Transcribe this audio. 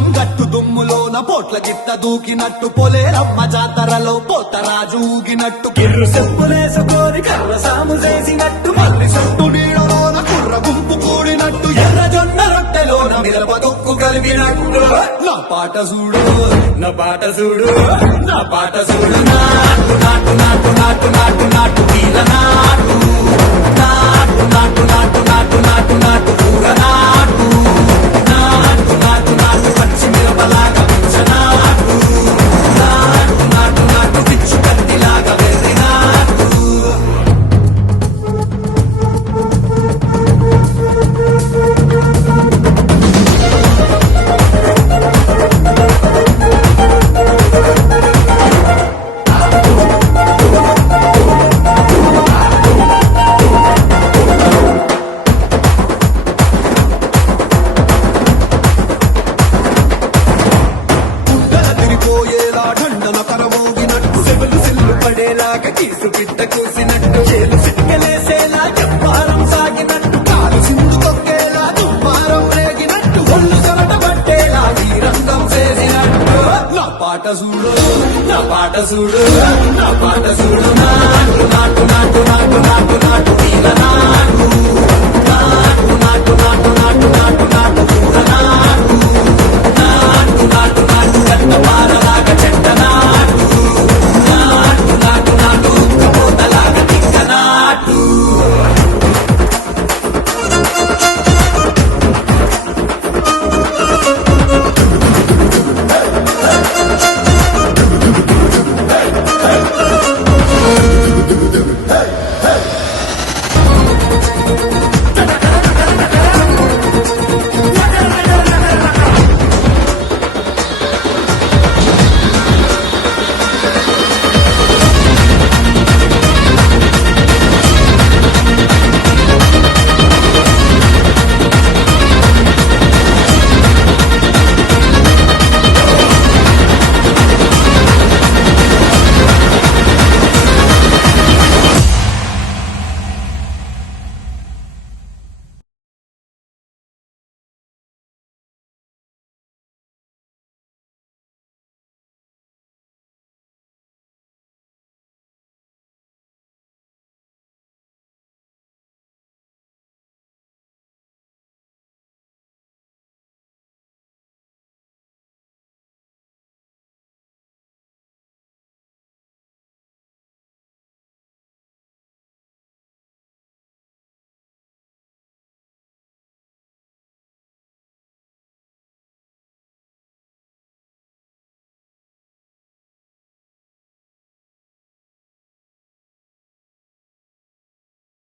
లింగం గట్టు దుమ్ములోన పోట్ల గిట్ట దూకినట్టు పొలేరమ్మ జాతరలో పోతరాజు ఊగినట్టు కిర్రు చెప్పులేసుకొని కర్ర సాము చేసినట్టు మల్లి చుట్టూ నీడలోన కుర్ర గుంపు కూడినట్టు ఎర్ర జొన్న రొట్టెలోన మిరప తొక్కు కలిగినట్టు నా పాట చూడు నా పాట చూడు నా పాట చూడు నాటు నాటు నాటు నాటు నాటు నాటు కీల నాటు నాటు నాటు నాటు నాటు నాటు నాటు కూర నాటు నాటు నాటు నాటు పచ్చి మిరపలాగా పిచ్చ నాటు నాటు నాటు నాటు పిచ్చు కత్తిలాగా వెర్రి నాటు పోయేలా ఢండన కరమోగినట్టు సెవెలు సిల్లు పడేలాగా కీసు పిట్ట కూసినట్టు చేలు సిక్కలేసేలా చెప్పారం సాగినట్టు కాలు సింధు తొక్కేలా దుమ్మారం రేగినట్టు ఒళ్ళు సరట పట్టేలా ఈ రంగం చేసినట్టు నా పాట చూడు నా పాట చూడు